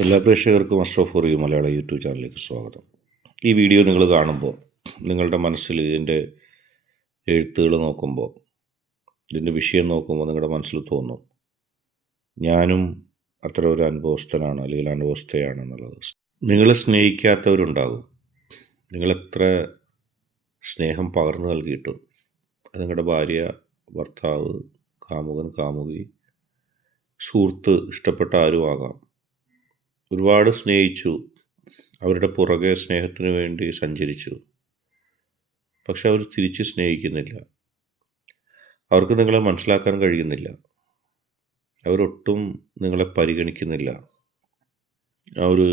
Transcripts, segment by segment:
എല്ലാ പ്രേക്ഷകർക്കും Ashraf for you Malayala YouTube ചാനലിലേക്ക് സ്വാഗതം. ഈ വീഡിയോ നിങ്ങൾ കാണുമ്പോൾ നിങ്ങളുടെ മനസ്സിൽ ഇതിൻ്റെ എഴുത്തുകൾ നോക്കുമ്പോൾ, ഇതിൻ്റെ വിഷയം നോക്കുമ്പോൾ നിങ്ങളുടെ മനസ്സിൽ തോന്നും, ഞാനും അത്ര ഒരു അനുഭവസ്ഥനാണ് അല്ലെങ്കിൽ അനുഭവസ്ഥയാണെന്നുള്ളത്. നിങ്ങളെ സ്നേഹിക്കാത്തവരുണ്ടാകും. നിങ്ങളെത്ര സ്നേഹം പകർന്നു നൽകിയിട്ടും അത് നിങ്ങളുടെ ഭാര്യ, ഭർത്താവ്, കാമുകൻ, കാമുകി, സുഹൃത്ത്, ഇഷ്ടപ്പെട്ട ആരുമാകാം. ഒരുപാട് സ്നേഹിച്ചു, അവരുടെ പുറകെ സ്നേഹത്തിന് വേണ്ടി സഞ്ചരിച്ചു. പക്ഷെ അവർ തിരിച്ച് സ്നേഹിക്കുന്നില്ല. അവർക്ക് നിങ്ങളെ മനസ്സിലാക്കാൻ കഴിയുന്നില്ല. അവരൊട്ടും നിങ്ങളെ പരിഗണിക്കുന്നില്ല. ആ ഒരു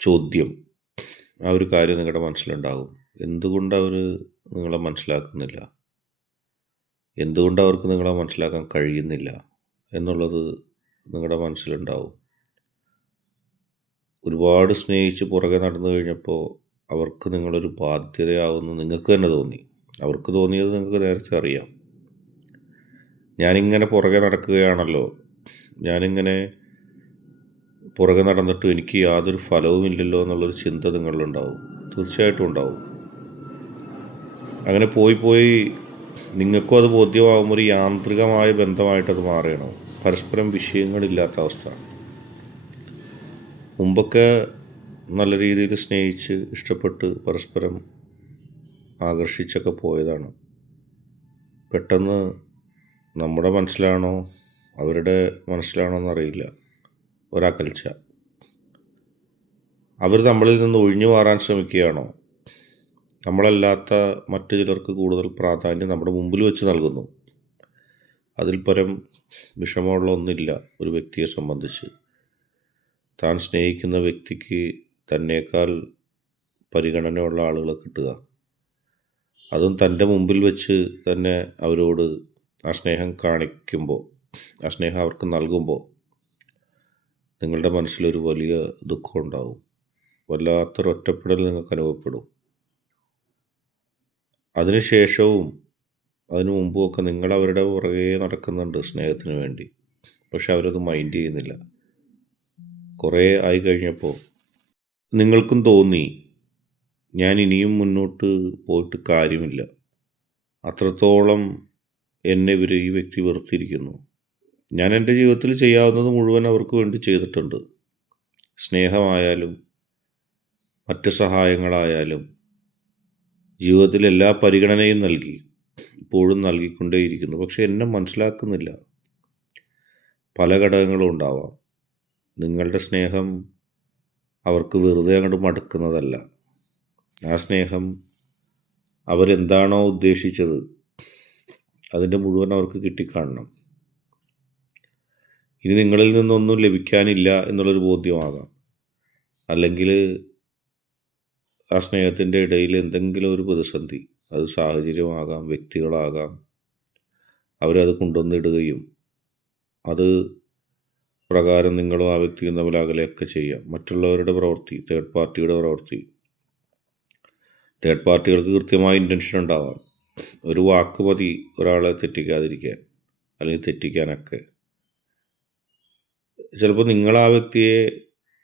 ചോദ്യം, ആ ഒരു കാര്യം നിങ്ങളുടെ മനസ്സിലുണ്ടാകും. എന്തുകൊണ്ട് അവർ നിങ്ങളെ മനസ്സിലാക്കുന്നില്ല, എന്തുകൊണ്ട് അവർക്ക് നിങ്ങളെ മനസ്സിലാക്കാൻ കഴിയുന്നില്ല എന്നുള്ളത് നിങ്ങളുടെ മനസ്സിലുണ്ടാവും. ഒരുപാട് സ്നേഹിച്ച് പുറകെ നടന്നു കഴിഞ്ഞപ്പോൾ അവർക്ക് നിങ്ങളൊരു ബാധ്യതയാവുമെന്ന് നിങ്ങൾക്ക് തന്നെ തോന്നി. അവർക്ക് തോന്നിയത് നിങ്ങൾക്ക് നേരത്തെ അറിയാം. ഞാനിങ്ങനെ പുറകെ നടക്കുകയാണല്ലോ, ഞാനിങ്ങനെ പുറകെ നടന്നിട്ടും എനിക്ക് യാതൊരു ഫലവുമില്ലല്ലോ എന്നുള്ളൊരു ചിന്ത നിങ്ങളിലുണ്ടാവും. തീർച്ചയായിട്ടും ഉണ്ടാവും. അങ്ങനെ പോയി നിങ്ങൾക്കും അത് ബോധ്യമാകുമ്പോൾ ഒരു യാന്ത്രികമായ ബന്ധമായിട്ടത് മാറുകയാണ്. പരസ്പരം വിഷയങ്ങളില്ലാത്ത അവസ്ഥ. മുമ്പൊക്കെ നല്ല രീതിയിൽ സ്നേഹിച്ച് ഇഷ്ടപ്പെട്ട് പരസ്പരം ആകർഷിച്ചൊക്കെ പോയതാണ്. പെട്ടെന്ന് നമ്മുടെ മനസ്സിലാണോ അവരുടെ മനസ്സിലാണോ എന്നറിയില്ല, ഒരകൽച്ച. അവർ നമ്മളിൽ നിന്ന് ഒഴിഞ്ഞു മാറാൻ ശ്രമിക്കുകയാണോ, നമ്മളല്ലാത്ത മറ്റു ചിലർക്ക് കൂടുതൽ പ്രാധാന്യം നമ്മുടെ മുമ്പിൽ വെച്ച് നൽകുന്നു. അതിൽ പരം വിഷമമുള്ള ഒന്നില്ല ഒരു വ്യക്തിയെ സംബന്ധിച്ച്. താൻ സ്നേഹിക്കുന്ന വ്യക്തിക്ക് തന്നേക്കാൾ പരിഗണനയുള്ള ആളുകളെ കിട്ടുക, അതും തൻ്റെ മുമ്പിൽ വെച്ച് തന്നെ അവരോട് ആ സ്നേഹം കാണിക്കുമ്പോൾ, ആ സ്നേഹം അവർക്ക് നൽകുമ്പോൾ നിങ്ങളുടെ മനസ്സിലൊരു വലിയ ദുഃഖം ഉണ്ടാവും. വല്ലാത്തൊരു ഒറ്റപ്പെടൽ നിങ്ങൾക്ക് അനുഭവപ്പെടും. അതിനുശേഷവും അതിനു മുമ്പുമൊക്കെ നിങ്ങൾ അവരുടെ പുറകെ നടക്കുന്നുണ്ട് സ്നേഹത്തിന് വേണ്ടി. പക്ഷെ അവരത് മൈൻഡ് ചെയ്യുന്നില്ല. കുറേ ആയി കഴിഞ്ഞപ്പോൾ നിങ്ങൾക്കും തോന്നി, ഞാൻ ഇനിയും മുന്നോട്ട് പോയിട്ട് കാര്യമില്ല, അത്രത്തോളം എന്നെ ഈ വ്യക്തി വെറുത്തിരിക്കുന്നു. ഞാൻ എൻ്റെ ജീവിതത്തിൽ ചെയ്യാവുന്നത് മുഴുവൻ അവർക്ക് വേണ്ടി ചെയ്തിട്ടുണ്ട്. സ്നേഹമായാലും മറ്റ് സഹായങ്ങളായാലും ജീവിതത്തിൽ എല്ലാ പരിഗണനയും നൽകി, ഇപ്പോഴും നൽകിക്കൊണ്ടേയിരിക്കുന്നു. പക്ഷെ എന്നെ മനസ്സിലാക്കുന്നില്ല. പല ഘടകങ്ങളും ഉണ്ടാവാം. നിങ്ങളുടെ സ്നേഹം അവർക്ക് വെറുതെ അങ്ങോട്ട് മടുക്കുന്നതല്ല. ആ സ്നേഹം അവരെന്താണോ ഉദ്ദേശിച്ചത് അതിൻ്റെ മുഴുവൻ അവർക്ക് കിട്ടിക്കാണണം. ഇനി നിങ്ങളിൽ നിന്നൊന്നും ലഭിക്കാനില്ല എന്നുള്ളൊരു ബോധ്യമാകാം. അല്ലെങ്കിൽ ആ സ്നേഹത്തിൻ്റെ ഇടയിൽ എന്തെങ്കിലും ഒരു പ്രതിസന്ധി, അത് സാഹചര്യമാകാം, വ്യക്തികളാകാം, അവരത് കൊണ്ടുവന്നിടുകയും അത് പ്രകാരം നിങ്ങളും ആ വ്യക്തിയും തമ്മിൽ അകലെയൊക്കെ ചെയ്യാം. മറ്റുള്ളവരുടെ പ്രവൃത്തി, തേർഡ് പാർട്ടിയുടെ പ്രവൃത്തി. തേർഡ് പാർട്ടികൾക്ക് കൃത്യമായ ഇൻറ്റൻഷൻ ഉണ്ടാവാം. ഒരു വാക്ക് മതി ഒരാളെ തെറ്റിക്കാതിരിക്കാൻ അല്ലെങ്കിൽ തെറ്റിക്കാനൊക്കെ. ചിലപ്പോൾ നിങ്ങൾ ആ വ്യക്തിയെ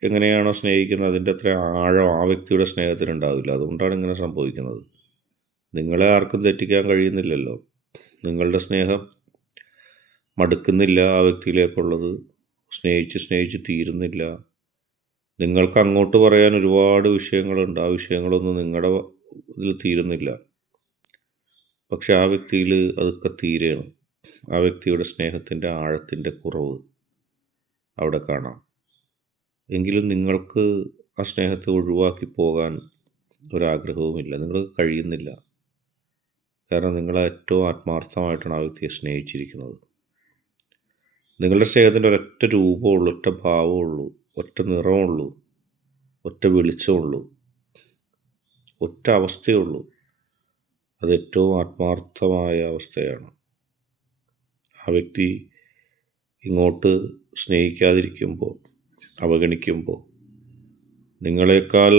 എങ്ങനെയാണോ സ്നേഹിക്കുന്നത് അതിൻ്റെ അത്ര ആഴം ആ വ്യക്തിയുടെ സ്നേഹത്തിനുണ്ടാവില്ല. അതുകൊണ്ടാണ് ഇങ്ങനെ സംഭവിക്കുന്നത്. നിങ്ങളെ ആർക്കും തെറ്റിക്കാൻ കഴിയുന്നില്ലല്ലോ. നിങ്ങളുടെ സ്നേഹം മടുക്കുന്നില്ല ആ വ്യക്തിയിലേക്കുള്ളത്. സ്നേഹിച്ച് തീരുന്നില്ല. നിങ്ങൾക്ക് അങ്ങോട്ട് പറയാൻ ഒരുപാട് വിഷയങ്ങളുണ്ട്. ആ വിഷയങ്ങളൊന്നും നിങ്ങളുടെ ഇതിൽ തീരുന്നില്ല. പക്ഷെ ആ വ്യക്തിയിൽ അതൊക്കെ തീരുകയാണ്. ആ വ്യക്തിയുടെ സ്നേഹത്തിൻ്റെ ആഴത്തിൻ്റെ കുറവ് അവിടെ കാണാം. എങ്കിലും നിങ്ങൾക്ക് ആ സ്നേഹത്തെ ഒഴിവാക്കി പോകാൻ ഒരാഗ്രഹവുമില്ല. നിങ്ങൾക്ക് കഴിയുന്നില്ല. കാരണം നിങ്ങൾ ഏറ്റവും ആത്മാർത്ഥമായിട്ടാണ് ആ വ്യക്തിയെ സ്നേഹിച്ചിരിക്കുന്നത്. നിങ്ങളുടെ സ്നേഹത്തിൻ്റെ ഒരൊറ്റ രൂപമുള്ളൂ, ഒറ്റ ഭാവമുള്ളൂ, ഒറ്റ നിറമുള്ളൂ, ഒറ്റ വെളിച്ചമുള്ളൂ, ഒറ്റ അവസ്ഥയുള്ളൂ. അത് ഏറ്റവും ആത്മാർത്ഥമായ അവസ്ഥയാണ്. ആ വ്യക്തി ഇങ്ങോട്ട് സ്നേഹിക്കാതിരിക്കുമ്പോൾ, അവഗണിക്കുമ്പോൾ, നിങ്ങളെക്കാൾ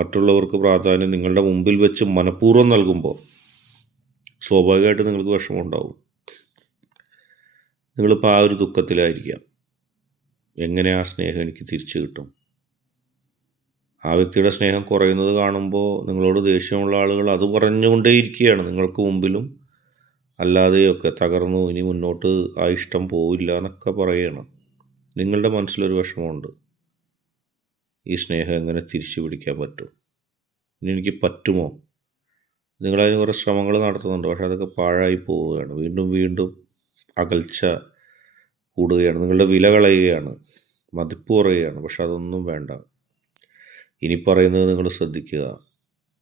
മറ്റുള്ളവർക്ക് പ്രാധാന്യം നിങ്ങളുടെ മുമ്പിൽ വെച്ച് മനഃപൂർവ്വം നൽകുമ്പോൾ സ്വാഭാവികമായിട്ട് നിങ്ങൾക്ക് വിഷമമുണ്ടാവും. നിങ്ങളിപ്പോൾ ആ ഒരു ദുഃഖത്തിലായിരിക്കാം. എങ്ങനെ ആ സ്നേഹം എനിക്ക് തിരിച്ചു കിട്ടും? ആ വ്യക്തിയുടെ സ്നേഹം കുറയുന്നത് കാണുമ്പോൾ നിങ്ങളോട് ദേഷ്യമുള്ള ആളുകൾ അത് പറഞ്ഞുകൊണ്ടേയിരിക്കുകയാണ് നിങ്ങൾക്ക് മുമ്പിലും അല്ലാതെയൊക്കെ. തകർന്നു, ഇനി മുന്നോട്ട് ആ ഇഷ്ടം പോവില്ല എന്നൊക്കെ പറയുകയാണ്. നിങ്ങളുടെ മനസ്സിലൊരു വിഷമമുണ്ട്, ഈ സ്നേഹം എങ്ങനെ തിരിച്ചു പിടിക്കാൻ പറ്റും, ഇനി എനിക്ക് പറ്റുമോ? നിങ്ങളതിന് കുറേ ശ്രമങ്ങൾ നടത്തുന്നുണ്ട്, പക്ഷെ അതൊക്കെ പാഴായി പോവുകയാണ്. വീണ്ടും വീണ്ടും അകൽച്ച കൂടുകയാണ്, നിങ്ങളുടെ വില കളയുകയാണ്, മതിപ്പ് കുറയുകയാണ്. പക്ഷെ അതൊന്നും വേണ്ട. ഇനി പറയുന്നത് നിങ്ങൾ ശ്രദ്ധിക്കുക.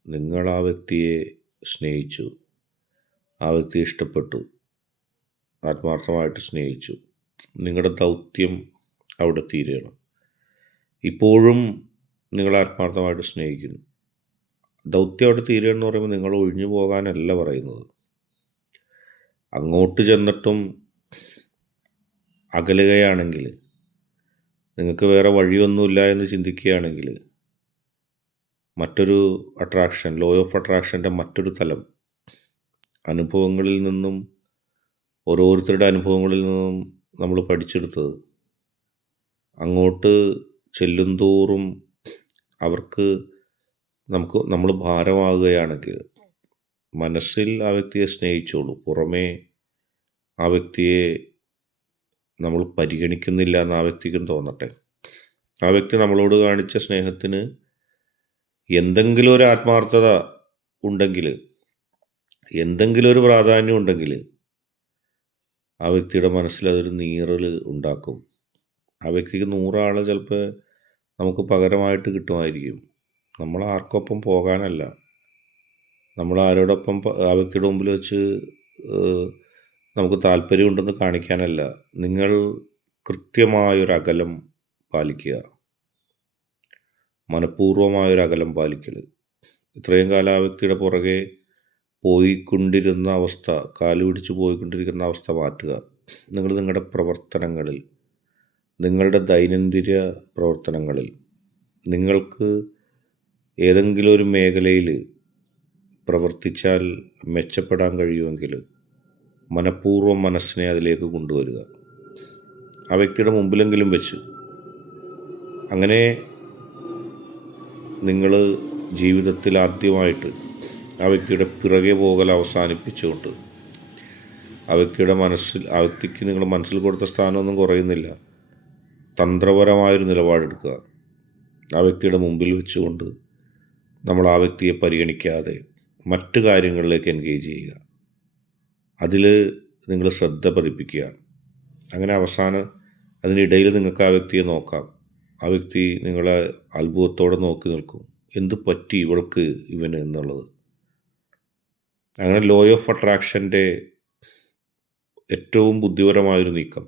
നിങ്ങൾ ആ വ്യക്തിയെ സ്നേഹിച്ചു, ആ വ്യക്തിയെ ഇഷ്ടപ്പെട്ടു, ആത്മാർത്ഥമായിട്ട് സ്നേഹിച്ചു. നിങ്ങളുടെ ദൗത്യം അവിടെ തീരുകയാണ്. ഇപ്പോഴും നിങ്ങൾ ആത്മാർത്ഥമായിട്ട് സ്നേഹിക്കുന്നു. ദൗത്യം അവിടെ തീരുകയെന്ന് പറയുമ്പോൾ നിങ്ങൾ ഒഴിഞ്ഞു പോകാനല്ല പറയുന്നത്. അങ്ങോട്ട് ചെന്നിട്ടും അകലുകയാണെങ്കിൽ, നിങ്ങൾക്ക് വേറെ വഴിയൊന്നുമില്ല എന്ന് ചിന്തിക്കുകയാണെങ്കിൽ, മറ്റൊരു അട്രാക്ഷൻ, ലോ ഓഫ് അട്രാക്ഷൻ്റെ മറ്റൊരു തലം, അനുഭവങ്ങളിൽ നിന്നും, ഓരോരുത്തരുടെ അനുഭവങ്ങളിൽ നിന്നും നമ്മൾ പഠിച്ചെടുത്തത്, അങ്ങോട്ട് ചെല്ലുന്തോറും അവർക്ക് നമ്മൾ ഭാരമാകുകയാണെങ്കിൽ മനസ്സിൽ ആ വ്യക്തിയെ സ്നേഹിച്ചോളൂ, പുറമേ ആ വ്യക്തിയെ നമ്മൾ പരിഗണിക്കുന്നില്ല എന്ന് ആ വ്യക്തിക്കും തോന്നട്ടെ. ആ വ്യക്തി നമ്മളോട് കാണിച്ച സ്നേഹത്തിന് എന്തെങ്കിലും ഒരു ആത്മാർത്ഥത ഉണ്ടെങ്കിൽ, എന്തെങ്കിലും ഒരു പ്രാധാന്യം ഉണ്ടെങ്കിൽ, ആ വ്യക്തിയുടെ മനസ്സിൽ അതൊരു നീറൽ ഉണ്ടാക്കും. ആ വ്യക്തിക്ക് 100 ആളെ ചിലപ്പോൾ നമുക്ക് പകരമായിട്ട് കിട്ടുമായിരിക്കും. നമ്മൾ ആർക്കൊപ്പം പോകാനല്ല, നമ്മൾ ആരോടൊപ്പം ആ വ്യക്തിയുടെ മുമ്പിൽ വെച്ച് നമുക്ക് താല്പര്യമുണ്ടെന്ന് കാണിക്കാനല്ല. നിങ്ങൾ കൃത്യമായൊരകലം പാലിക്കുക, മനഃപൂർവ്വമായൊരകലം പാലിക്കൽ. ഇത്രയും കാലം ആ വ്യക്തിയുടെ പുറകെ പോയിക്കൊണ്ടിരുന്ന അവസ്ഥ, കാല് പിടിച്ച് പോയിക്കൊണ്ടിരിക്കുന്ന അവസ്ഥ മാറ്റുക. നിങ്ങളുടെ പ്രവർത്തനങ്ങളിൽ, നിങ്ങളുടെ ദൈനംദിന പ്രവർത്തനങ്ങളിൽ, നിങ്ങൾക്ക് ഏതെങ്കിലും ഒരു മേഖലയിൽ പ്രവർത്തിച്ചാൽ മെച്ചപ്പെടാൻ കഴിയുമെങ്കിൽ മനഃപൂർവ്വം മനസ്സിനെ അതിലേക്ക് കൊണ്ടുവരിക, ആ വ്യക്തിയുടെ മുമ്പിലെങ്കിലും വെച്ച്. അങ്ങനെ നിങ്ങൾ ജീവിതത്തിൽ ആദ്യമായിട്ട് ആ വ്യക്തിയുടെ പിറകെ പോകൽ അവസാനിപ്പിച്ചുകൊണ്ട്, ആ വ്യക്തിക്ക് നിങ്ങൾ മനസ്സിൽ കൊടുത്ത സ്ഥാനമൊന്നും കുറയുന്നില്ല, തന്ത്രപരമായൊരു നിലപാടെടുക്കുക. ആ വ്യക്തിയുടെ മുമ്പിൽ വെച്ചുകൊണ്ട് നമ്മൾ ആ വ്യക്തിയെ പരിഗണിക്കാതെ മറ്റു കാര്യങ്ങളിലേക്ക് എൻഗേജ് ചെയ്യുക, അതിൽ നിങ്ങൾ ശ്രദ്ധ പതിപ്പിക്കുക. അങ്ങനെ അവസാനം അതിനിടയിൽ നിങ്ങൾക്ക് ആ വ്യക്തിയെ നോക്കാം. ആ വ്യക്തി നിങ്ങളെ അത്ഭുതത്തോടെ നോക്കി നിൽക്കും, എന്ത് പറ്റി ഇവൾക്ക് ഇവന് എന്നുള്ളത്. അങ്ങനെ ലോ ഓഫ് അട്രാക്ഷൻ്റെ ഏറ്റവും ബുദ്ധിപരമായൊരു നീക്കം,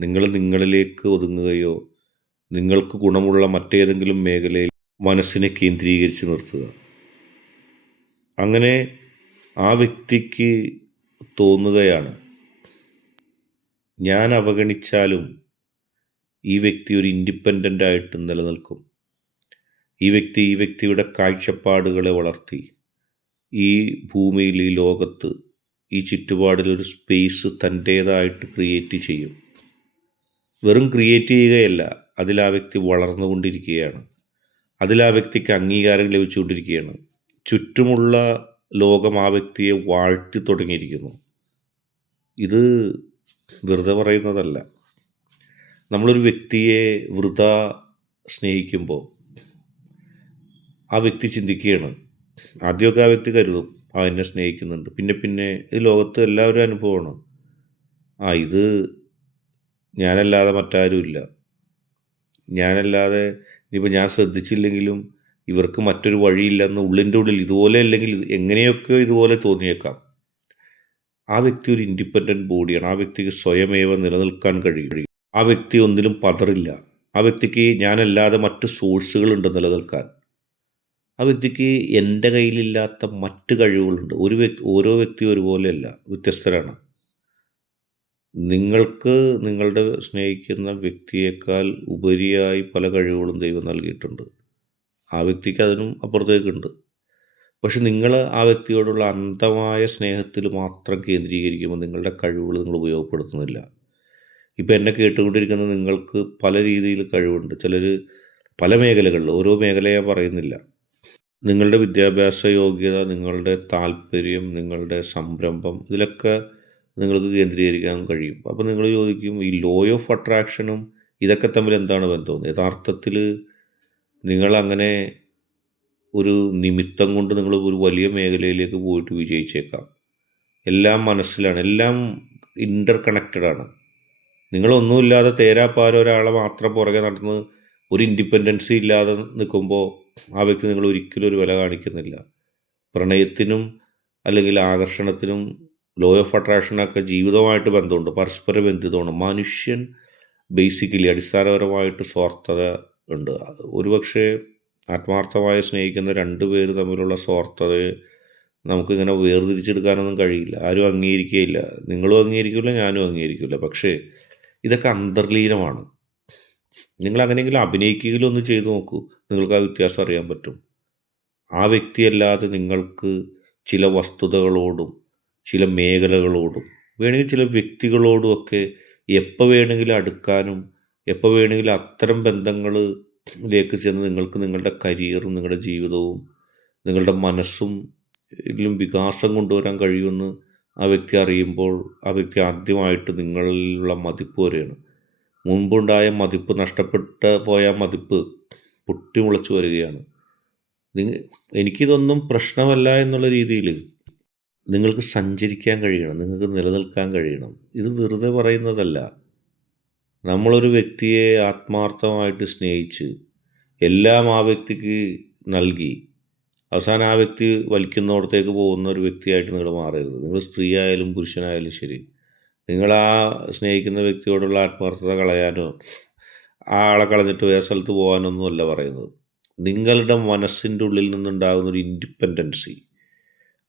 നിങ്ങൾ നിങ്ങളിലേക്ക് ഒതുങ്ങുകയോ നിങ്ങൾക്ക് ഗുണമുള്ള മറ്റേതെങ്കിലും മേഖലയിൽ മനസ്സിനെ കേന്ദ്രീകരിച്ച് നിർത്തുക. അങ്ങനെ ആ വ്യക്തിക്ക് തോന്നുകയാണ്, ഞാൻ അവഗണിച്ചാലും ഈ വ്യക്തി ഒരു ഇൻഡിപെൻഡൻ്റ് ആയിട്ട് നിലനിൽക്കും. ഈ വ്യക്തിയുടെ കാഴ്ചപ്പാടുകളെ വളർത്തി ഈ ഭൂമിയിൽ, ഈ ലോകത്ത്, ഈ ചുറ്റുപാടിലൊരു സ്പേസ് തൻ്റേതായിട്ട് ക്രിയേറ്റ് ചെയ്യും. വെറും ക്രിയേറ്റ് ചെയ്യുകയല്ല, അതിൽ ആ വ്യക്തി വളർന്നുകൊണ്ടിരിക്കുകയാണ്, അതിൽ ആ വ്യക്തിക്ക് അംഗീകാരം ലഭിച്ചുകൊണ്ടിരിക്കുകയാണ്. ചുറ്റുമുള്ള ലോകം ആ വ്യക്തിയെ വാഴ്ത്തി തുടങ്ങിയിരിക്കുന്നു. ഇത് വെറുതെ പറയുന്നതല്ല. നമ്മളൊരു വ്യക്തിയെ വൃഥാ സ്നേഹിക്കുമ്പോൾ ആ വ്യക്തി ചിന്തിക്കുകയാണ്, ആദ്യമൊക്കെ ആ വ്യക്തി കരുതും എന്നെ സ്നേഹിക്കുന്നുണ്ട്, പിന്നെ ഈ ലോകത്ത് എല്ലാവരും അനുഭവമാണ്, ഇത് ഞാനല്ലാതെ മറ്റാരുമില്ല, ഞാനല്ലാതെ ഇനിയിപ്പോൾ ഞാൻ ശ്രദ്ധിച്ചില്ലെങ്കിലും ഇവർക്ക് മറ്റൊരു വഴിയില്ലെന്ന് ഉള്ളിൻ്റെ ഉള്ളിൽ ഇതുപോലെ, അല്ലെങ്കിൽ എങ്ങനെയൊക്കെയോ ഇതുപോലെ തോന്നിയേക്കാം. ആ വ്യക്തി ഒരു ഇൻഡിപെൻഡൻറ്റ് ബോഡിയാണ്, ആ വ്യക്തിക്ക് സ്വയമേവ നിലനിൽക്കാൻ കഴിയും, ആ വ്യക്തി ഒന്നിലും പതറില്ല, ആ വ്യക്തിക്ക് ഞാനല്ലാതെ മറ്റ് സോഴ്സുകളുണ്ട് നിലനിൽക്കാൻ, ആ വ്യക്തിക്ക് എൻ്റെ കയ്യിലില്ലാത്ത മറ്റ് കഴിവുകളുണ്ട്. ഓരോ വ്യക്തിയും ഒരുപോലെയല്ല, വ്യത്യസ്തരാണ്. നിങ്ങൾക്ക് നിങ്ങളുടെ സ്നേഹിക്കുന്ന വ്യക്തിയേക്കാൾ ഉപരിയായി പല കഴിവുകളും ദൈവം നൽകിയിട്ടുണ്ട്. ആ വ്യക്തിക്ക് അതിനും അപ്പുറത്തേക്കുണ്ട്. പക്ഷെ നിങ്ങൾ ആ വ്യക്തിയോടുള്ള അന്ധമായ സ്നേഹത്തിൽ മാത്രം കേന്ദ്രീകരിക്കുമ്പോൾ നിങ്ങളുടെ കഴിവുകൾ നിങ്ങൾ ഉപയോഗപ്പെടുത്തുന്നില്ല. ഇപ്പോൾ എന്നെ കേട്ടുകൊണ്ടിരിക്കുന്ന നിങ്ങൾക്ക് പല രീതിയിൽ കഴിവുണ്ട്. ചിലർ പല മേഖലകളിൽ, ഓരോ മേഖല ഞാൻ പറയുന്നില്ല. നിങ്ങളുടെ വിദ്യാഭ്യാസ യോഗ്യത, നിങ്ങളുടെ താല്പര്യം, നിങ്ങളുടെ സംരംഭം, ഇതിലൊക്കെ നിങ്ങൾക്ക് കേന്ദ്രീകരിക്കാൻ കഴിയും. അപ്പോൾ നിങ്ങൾ ചോദിക്കും, ഈ ലോ ഓഫ് അട്രാക്ഷനും ഇതൊക്കെ തമ്മിൽ എന്താണ് ബന്ധം? യഥാർത്ഥത്തിൽ നിങ്ങളങ്ങനെ ഒരു നിമിത്തം കൊണ്ട് നിങ്ങൾ ഒരു വലിയ മേഖലയിലേക്ക് പോയിട്ട് വിജയിച്ചേക്കാം. എല്ലാം മനസ്സിലാണ്, എല്ലാം ഇൻ്റർ കണക്റ്റഡാണ്. നിങ്ങളൊന്നുമില്ലാതെ തേരാപ്പാര ഒരാളെ മാത്രം പുറകെ നടന്ന് ഒരു ഇൻഡിപെൻഡൻസി ഇല്ലാതെ നിൽക്കുമ്പോൾ ആ വ്യക്തി നിങ്ങൾ ഒരിക്കലും ഒരു വില കാണിക്കുന്നില്ല. പ്രണയത്തിനും അല്ലെങ്കിൽ ആകർഷണത്തിനും ലോ ഓഫ് അട്രാക്ഷനൊക്കെ ജീവിതമായിട്ട് ബന്ധമുണ്ട്, പരസ്പര ബന്ധിതമാണ്. മനുഷ്യൻ ബേസിക്കലി അടിസ്ഥാനപരമായിട്ട് സ്വാർത്ഥത ഉണ്ട്. ഒരുപക്ഷെ ആത്മാർത്ഥമായി സ്നേഹിക്കുന്ന രണ്ട് പേര് തമ്മിലുള്ള സ്വാർത്ഥതയെ നമുക്കിങ്ങനെ വേർതിരിച്ചെടുക്കാനൊന്നും കഴിയില്ല. ആരും അംഗീകരിക്കുകയില്ല. നിങ്ങളും അംഗീകരിക്കില്ല, ഞാനും അംഗീകരിക്കില്ല. പക്ഷേ ഇതൊക്കെ അന്തർലീനമാണ്. നിങ്ങൾ അങ്ങനെയെങ്കിലും അഭിനയിക്കുകയും ഒന്ന് ചെയ്തു നോക്കൂ, നിങ്ങൾക്ക് ആ വ്യത്യാസം അറിയാൻ പറ്റും. ആ വ്യക്തിയല്ലാതെ നിങ്ങൾക്ക് ചില വസ്തുതകളോടും ചില മേഖലകളോടും വേണമെങ്കിൽ ചില വ്യക്തികളോടുമൊക്കെ എപ്പോൾ വേണമെങ്കിലും അടുക്കാനും എപ്പോൾ വേണമെങ്കിലും അത്തരം ബന്ധങ്ങളിലേക്ക് ചെന്ന് നിങ്ങൾക്ക് നിങ്ങളുടെ കരിയറും നിങ്ങളുടെ ജീവിതവും നിങ്ങളുടെ മനസ്സും ഇതിലും വികാസം കൊണ്ടുവരാൻ കഴിയുമെന്ന് ആ വ്യക്തി അറിയുമ്പോൾ ആ വ്യക്തി ആദ്യമായിട്ട് നിങ്ങളിലുള്ള മതിപ്പ് വരെയാണ്. മുൻപുണ്ടായ മതിപ്പ്, നഷ്ടപ്പെട്ട് പോയ മതിപ്പ് പൊട്ടിമുളച്ച് വരികയാണ്. എനിക്കിതൊന്നും പ്രശ്നമല്ല എന്നുള്ള രീതിയിൽ നിങ്ങൾക്ക് സഞ്ചരിക്കാൻ കഴിയണം, നിങ്ങൾക്ക് നിലനിൽക്കാൻ കഴിയണം. ഇത് വെറുതെ പറയുന്നതല്ല. നമ്മളൊരു വ്യക്തിയെ ആത്മാർത്ഥമായിട്ട് സ്നേഹിച്ച് എല്ലാം ആ വ്യക്തിക്ക് നൽകി അവസാനം ആ വ്യക്തി വലിക്കുന്നിടത്തേക്ക് പോകുന്ന ഒരു വ്യക്തിയായിട്ട് നിങ്ങൾ മാറരുത്. നിങ്ങൾ സ്ത്രീ ആയാലും പുരുഷനായാലും ശരി, നിങ്ങൾ ആ സ്നേഹിക്കുന്ന വ്യക്തിയോടുള്ള ആത്മാർത്ഥത കളയാനോ ആ ആളെ കളഞ്ഞിട്ട് വേറെ സ്ഥലത്ത് പോകാനൊന്നും അല്ല പറയുന്നത്. നിങ്ങളുടെ മനസ്സിൻ്റെ ഉള്ളിൽ നിന്നുണ്ടാകുന്നൊരു ഇൻഡിപെൻഡൻസി,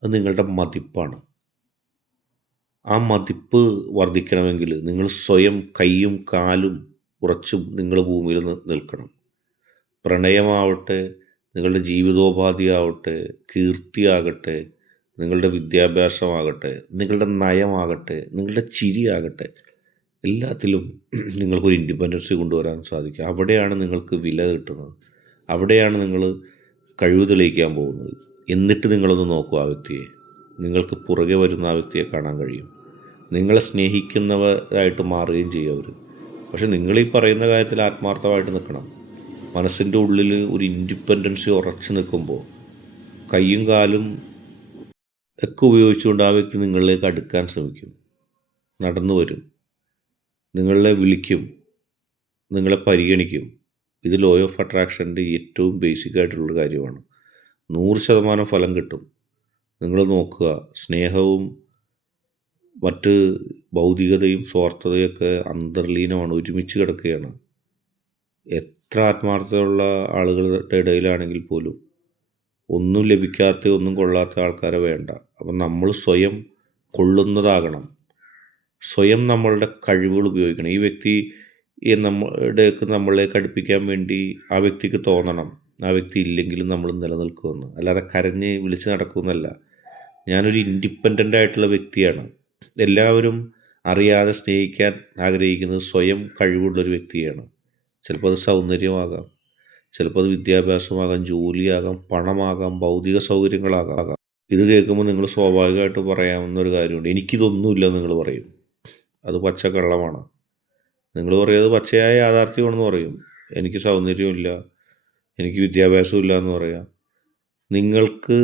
അത് നിങ്ങളുടെ മതിപ്പാണ്. ആ മതിപ്പ് വർദ്ധിക്കണമെങ്കിൽ നിങ്ങൾ സ്വയം കൈയും കാലും ഉറച്ചും നിങ്ങൾ ഭൂമിയിൽ നിൽക്കണം. പ്രണയമാവട്ടെ, നിങ്ങളുടെ ജീവിതോപാധിയാവട്ടെ, കീർത്തിയാകട്ടെ, നിങ്ങളുടെ വിദ്യാഭ്യാസമാകട്ടെ, നിങ്ങളുടെ നയമാകട്ടെ, നിങ്ങളുടെ ചിരിയാകട്ടെ, എല്ലാത്തിലും നിങ്ങൾക്കൊരു ഇൻഡിപെൻഡൻസി കൊണ്ടുവരാൻ സാധിക്കും. അവിടെയാണ് നിങ്ങൾക്ക് വില കിട്ടുന്നത്. അവിടെയാണ് നിങ്ങൾ കഴിവ് തെളിയിക്കാൻ പോകുന്നത്. എന്നിട്ട് നിങ്ങളൊന്ന് നോക്കൂ ആ വ്യക്തിയെ. നിങ്ങൾക്ക് പുറകെ വരുന്ന ആ വ്യക്തിയെ കാണാൻ കഴിയും. നിങ്ങളെ സ്നേഹിക്കുന്നവരായിട്ട് മാറുകയും ചെയ്യും അവർ. പക്ഷെ നിങ്ങളീ പറയുന്ന കാര്യത്തിൽ ആത്മാർത്ഥമായിട്ട് നിൽക്കണം. മനസ്സിൻ്റെ ഉള്ളിൽ ഒരു ഇൻഡിപെൻഡൻസി ഉറച്ചു നിൽക്കുമ്പോൾ കൈയും കാലും ഒക്കെ ഉപയോഗിച്ചുകൊണ്ട് ആ വ്യക്തി നിങ്ങളിലേക്ക് അടുക്കാൻ ശ്രമിക്കും, നടന്നു വരും, നിങ്ങളെ വിളിക്കും, നിങ്ങളെ പരിഗണിക്കും. ഇത് ലോ ഓഫ് അട്രാക്ഷൻ്റെ ഏറ്റവും ബേസിക് ആയിട്ടുള്ളൊരു കാര്യമാണ്. 100% ഫലം കിട്ടും. നിങ്ങൾ നോക്കുക, സ്നേഹവും മറ്റ് ഭൗതികതയും സ്വാർത്ഥതയൊക്കെ അന്തർലീനമാണ്, ഒരുമിച്ച് കിടക്കുകയാണ്. എത്ര ആത്മാർത്ഥതയുള്ള ആളുകളുടെ ഇടയിലാണെങ്കിൽ പോലും ഒന്നും ലഭിക്കാത്ത, ഒന്നും കൊള്ളാത്ത ആൾക്കാരെ വേണ്ട. അപ്പം നമ്മൾ സ്വയം കൊള്ളുന്നതാകണം. സ്വയം നമ്മളുടെ കഴിവുകൾ ഉപയോഗിക്കണം. ഈ വ്യക്തി നമ്മളിലേക്ക് അടുപ്പിക്കാൻ വേണ്ടി ആ വ്യക്തിക്ക് തോന്നണം ആ വ്യക്തി ഇല്ലെങ്കിലും നമ്മൾ നിലനിൽക്കുമെന്ന്. അല്ലാതെ കരഞ്ഞ് വിളിച്ച് നടക്കുമെന്നല്ല. ഞാനൊരു ഇൻഡിപെൻഡൻ്റ് ആയിട്ടുള്ള വ്യക്തിയാണ്. എല്ലാവരും അറിയാതെ സ്നേഹിക്കാൻ ആഗ്രഹിക്കുന്നത് സ്വയം കഴിവുള്ളൊരു വ്യക്തിയാണ്. ചിലപ്പോൾ അത് സൗന്ദര്യമാകാം, ചിലപ്പോൾ അത് വിദ്യാഭ്യാസമാകാം, ജോലിയാകാം, പണമാകാം, ഭൗതിക സൗകര്യങ്ങളാകാം. ഇത് കേൾക്കുമ്പോൾ നിങ്ങൾ സ്വാഭാവികമായിട്ട് പറയാവുന്ന ഒരു കാര്യമുണ്ട്, എനിക്കിതൊന്നുമില്ലെന്ന് നിങ്ങൾ പറയും. അത് പച്ചക്കള്ളമാണ്. നിങ്ങൾ പറയുന്നത് പച്ചയായ യാഥാർത്ഥ്യമാണെന്ന് പറയും. എനിക്ക് സൗന്ദര്യമില്ല, എനിക്ക് വിദ്യാഭ്യാസമില്ല എന്ന് പറയാം. നിങ്ങൾക്ക്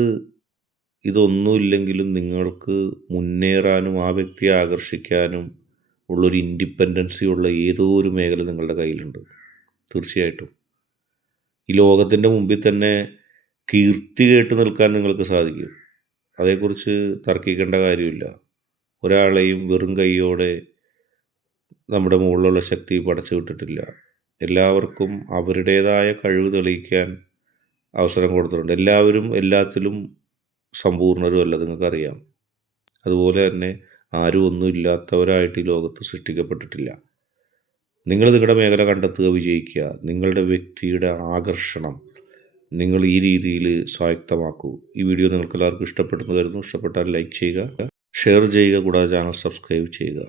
ഇതൊന്നുമില്ലെങ്കിലും നിങ്ങൾക്ക് മുന്നേറാനും ആ വ്യക്തിയെ ആകർഷിക്കാനും ഉള്ളൊരു ഇൻഡിപെൻഡൻസി ഉള്ള ഏതോ ഒരു മേഖല നിങ്ങളുടെ കയ്യിലുണ്ട്. തീർച്ചയായിട്ടും ഈ ലോകത്തിൻ്റെ മുമ്പിൽ തന്നെ കീർത്തി കേട്ട് നിൽക്കാൻ നിങ്ങൾക്ക് സാധിക്കും. അതേക്കുറിച്ച് തർക്കിക്കേണ്ട കാര്യമില്ല. ഒരാളെയും വെറും കൈയോടെ നമ്മുടെ മുകളിലുള്ള ശക്തി പടച്ചു വിട്ടിട്ടില്ല. എല്ലാവർക്കും അവരുടേതായ കഴിവ് തെളിയിക്കാൻ അവസരം കൊടുത്തിട്ടുണ്ട്. എല്ലാവരും എല്ലാത്തിലും സമ്പൂർണ്ണരും അല്ല, നിങ്ങൾക്കറിയാം. അതുപോലെ തന്നെ ആരും ഒന്നും ഇല്ലാത്തവരായിട്ട് ഈ ലോകത്ത് സൃഷ്ടിക്കപ്പെട്ടിട്ടില്ല. നിങ്ങൾ നിങ്ങളുടെ മേഖല കണ്ടെത്തുക, വിജയിക്കുക. നിങ്ങളുടെ വ്യക്തിയുടെ ആകർഷണം നിങ്ങൾ ഈ രീതിയിൽ സ്വായത്തമാക്കൂ. ഈ വീഡിയോ നിങ്ങൾക്ക് എല്ലാവർക്കും ഇഷ്ടപ്പെടുന്നു കരുതുന്നു. ഇഷ്ടപ്പെട്ടാൽ ലൈക്ക് ചെയ്യുക, ഷെയർ ചെയ്യുക, കൂടാതെ ചാനൽ സബ്സ്ക്രൈബ് ചെയ്യുക.